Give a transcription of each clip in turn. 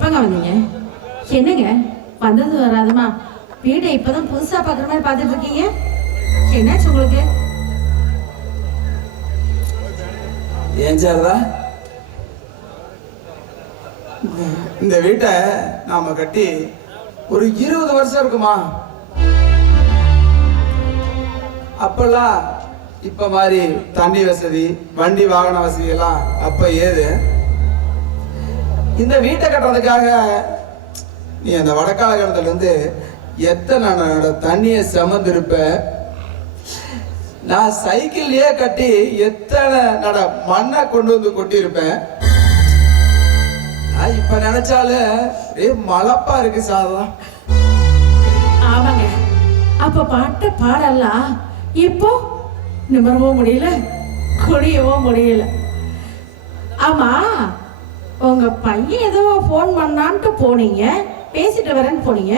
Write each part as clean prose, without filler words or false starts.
எப்பங்க வந்தீங்க? என்னங்க வந்தது வராதுமா? வீடை இப்பதான் புதுசா பாக்குற மாதிரி பாத்துட்டு இருக்கீங்க. என்னாச்சு உங்களுக்கு? ஏன் சாரதா, இந்த வீட்டை நாம கட்டி ஒரு 20 வருஷம் இருக்குமா? அப்பெல்லாம் இப்ப மாதிரி தண்ணி வசதி, வண்டி வாகன வசதி எல்லாம் அப்ப ஏது? இந்த வீட்டை கட்டுறதுக்காக நீ அந்த வடக்காலகடத்துல இருந்து எத்தனை தண்ணியை சுமந்திருப்ப. நான் சைக்கிள்லயே கட்டி எத்தனை மண்ணை கொண்டு வந்து கொட்டியிருப்பேன். நான் இப்ப நினைச்சாலும் மலப்பா இருக்கு சாதா. ஆமாங்க, அப்ப பாட்ட பாடலாம் இப்போ நிமிரவும் முடியல, குடியவும் முடியல. ஆமா, உங்க பையன் ஏதோ போன் பண்ணான்ட்டு போனீங்க, பேசிட்டு வரேன்னு போனீங்க.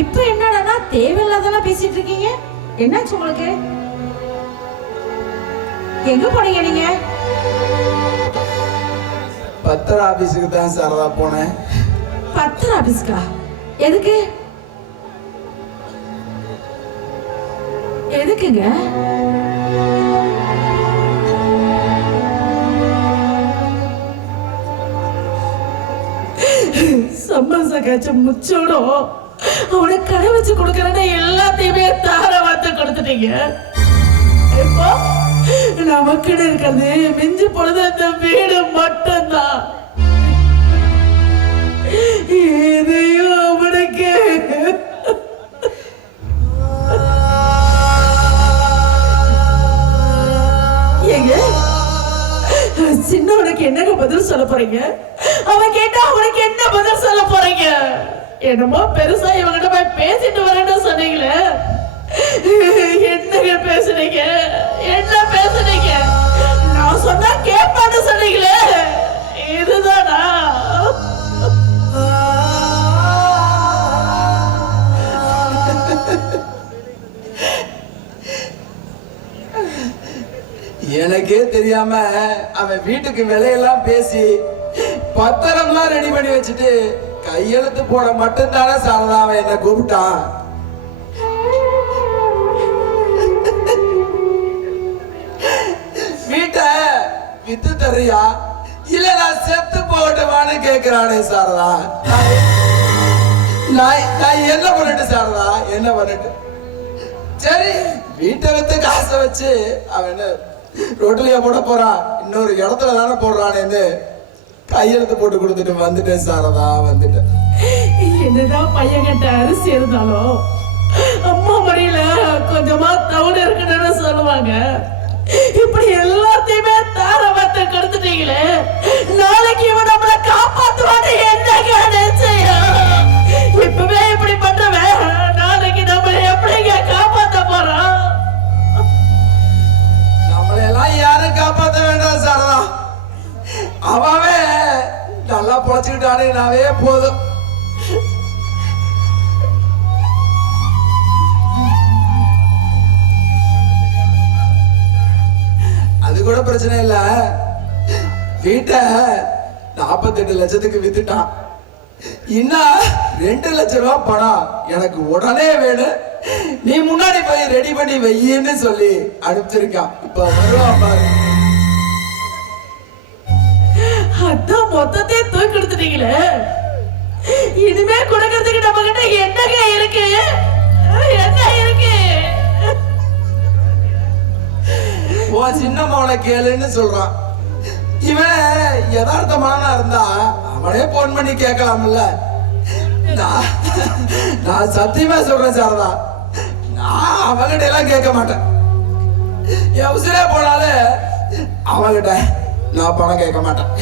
இப்ப என்னடா தேவையில்லாதெல்லாம் பேசிட்டு இருக்கீங்க? என்னாச்சு உங்களுக்கு? எங்க போனீங்க நீங்க? பத்திர ஆபீஸுக்கு தான் சாரதா போனேன். பத்திர ஆபீஸ்க்கா? எதுக்கு? எதுக்குங்க? சம்பாச காய்ச்ச முச்சோடும் அவனுக்கு கடை வச்சு கொடுக்கறேன்னு எல்லாத்தையுமே தார வார்த்தை கொடுத்துட்டீங்க. இப்போ நமக்குன்னு இருக்கிறது மிஞ்சி பொழுது அந்த வீடு மட்டும்தான். இதையும் அவனுக்கு ஏங்க சின்னவனுக்கு என்னங்க பதில் சொல்ல போறீங்க? அவன் கேட்டா அவனுக்கு என்ன பதில் சொல்ல போறீங்க? என்னமோ பெருசா இவங்கிட்ட போய் பேசிட்டு வரேன்னு சொன்னீங்களே, என்னங்க பேசுறீங்க? என்ன பேசுறீங்க? நான் சொன்னா கேட்பான்னு சொன்னீங்களே, இதுதானா? எனக்கே தெரியாம அவன் வீட்டுக்கு விலையெல்லாம் பேசி பத்திரம்லாம் ரெடி பண்ணி வச்சுட்டு கையெழுத்து போட மட்டும்தானே சாரதா அவன் என்ன கூப்பிட்டான். வீட்டை வித்து தரியா இல்ல நான் செத்து போகட்டுமான்னு கேட்கிறானே சாரதா. நான் என்ன பண்ணிட்டு சாரதா, என்ன பண்ணிட்டு? சரி, வீட்டை வித்து காசை வச்சு அவன் ரோட்லயே போட போறான், இன்னொரு இடத்துல தானே போடுறானேன்னு கையெழுத்து போட்டு கொடுத்துட்டு வந்துட்டேன் சாரதா, வந்துட்டேன். என்னதான் பையன் கிட்ட அரிசி இருந்தாலும் அம்மா மடியில கொஞ்சமா தவிடு இருக்குன்னு சொல்லுவாங்க. இப்படி எல்லாத்தையுமே தார வார்த்தை கொடுத்துட்டீங்களே, நாளைக்கு இவன் நம்மளை காப்பாத்துவான்னு என்னங்க நிச்சயம்? இப்பவே இப்படி பண்றவன் நாளைக்கு நம்மளை எப்படிங்க காப்பாத்த போறான்? நம்மளையெல்லாம் யாரும் காப்பாற்ற வேண்டாம் சாரதா. அவவே நல்லா பொழைச்சுக்கிட்டானே நாவே போதும். அது கூட பிரச்சனை இல்ல. வீட்டை 48 லட்சத்துக்கு வித்துட்டான். இன்னும் 2 லட்சம் ரூபாய் பணம் எனக்கு உடனே வேணும், நீ முன்னாடி போய் ரெடி பண்ணி வையின்னு சொல்லி அனுப்பிச்சிருக்கான். இப்ப வருவான் பாரு. அதான் மொத்தத்தை தூக்கி கொடுத்துட்டீங்களே, இனிமே கொடுக்கறதுக்கு நம்ம கிட்ட என்னங்க இருக்கு? என்ன இருக்கு? ஓ சின்ன மவனை கேளுன்னு சொல்றான். இவன் யதார்த்தமானா இருந்தா அவனே போன் பண்ணி கேட்கலாம்ல. நான் சத்தியமா சொல்றேன் சாரதா, நான் அவங்கிட்ட எல்லாம் கேட்க மாட்டேன். என் உசிரே போனாலும் அவங்கிட்ட நான் பணம் கேட்க மாட்டேன்.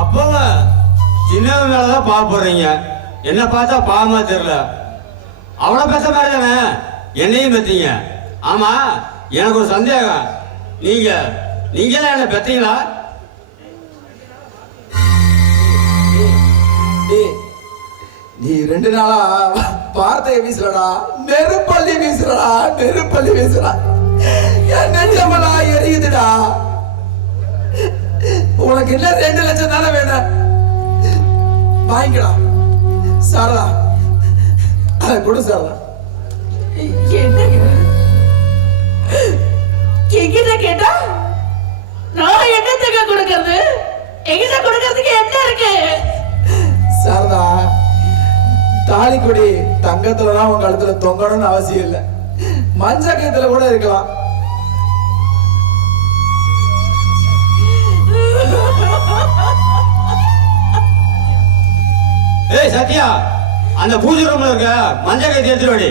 அப்பங்க சின்னவன் மேலதான் பாவப்படுறீங்க, என்ன பார்த்தா பாவமா தெரியல. அவளை பெத்த மாதிரி தானே என்னையும் பெத்தீங்க. ஆமா, எனக்கு ஒரு சந்தேகம், நீங்களாம் என்ன பெத்தீங்களா? நீ 2 நாளா வார்த்தையை வீசுறடா, நெருப்பள்ளி வீசுறடா, நெருப்பள்ளி வீசுறா. என் நெஞ்சமெல்லாம் எரியுதுடா. உனக்கு என்ன 2 லட்சம் தானே வேணும், வாங்கிக்கலாம். சாரதா, அதை கொடு சாரதா. என்னங்க என்கிட்ட கேட்டா நான் என்னத்துக்கு கொடுக்கறது? என்கிட்ட கொடுக்கறதுக்கு என்ன இருக்கு? சாரதா, தாலி கொடி தங்கத்துலதான் உங்க கழுத்துல தொங்கணும்னு அவசியம் இல்லை, மஞ்சக்கத்துல கூட இருக்கலாம். ஏய் சத்யா, அந்த பூஜை ரூம்ல இருக்க மஞ்சள் கைத்தி எடுத்துட்டு வாடி.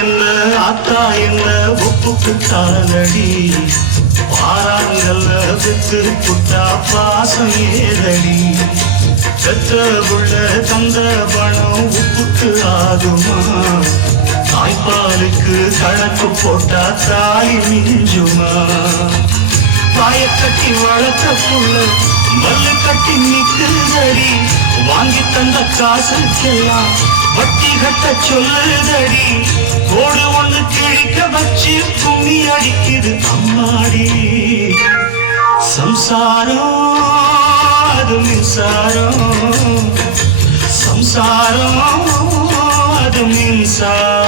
என்ன ஆத்தா என்ன ஒப்புக்குத்தானடி, பாராங்கல்ல வித்து புட்டா பாசம் ஏதடி, பெத்த உள்ள தந்த பணம் உப்புக்கு ஆகுமா, தாய்ப்பாலுக்கு கணக்கு போட்டா தாய் மிஞ்சுமா, பாயக்கட்டி வளர்த்த புள்ள மல்லு கட்டி நிக்குதடி, வாங்கி தந்த காசுக்கெல்லாம் வட்டி கட்ட சொல்லுதடி, கோடு ஒண்ணு கிழிக்க வச்சு கும்மி அடிக்குது அம்மாடி, சம்சாரம் அது மின்சாரம், சம்சாரம் அது மின்சாரம்.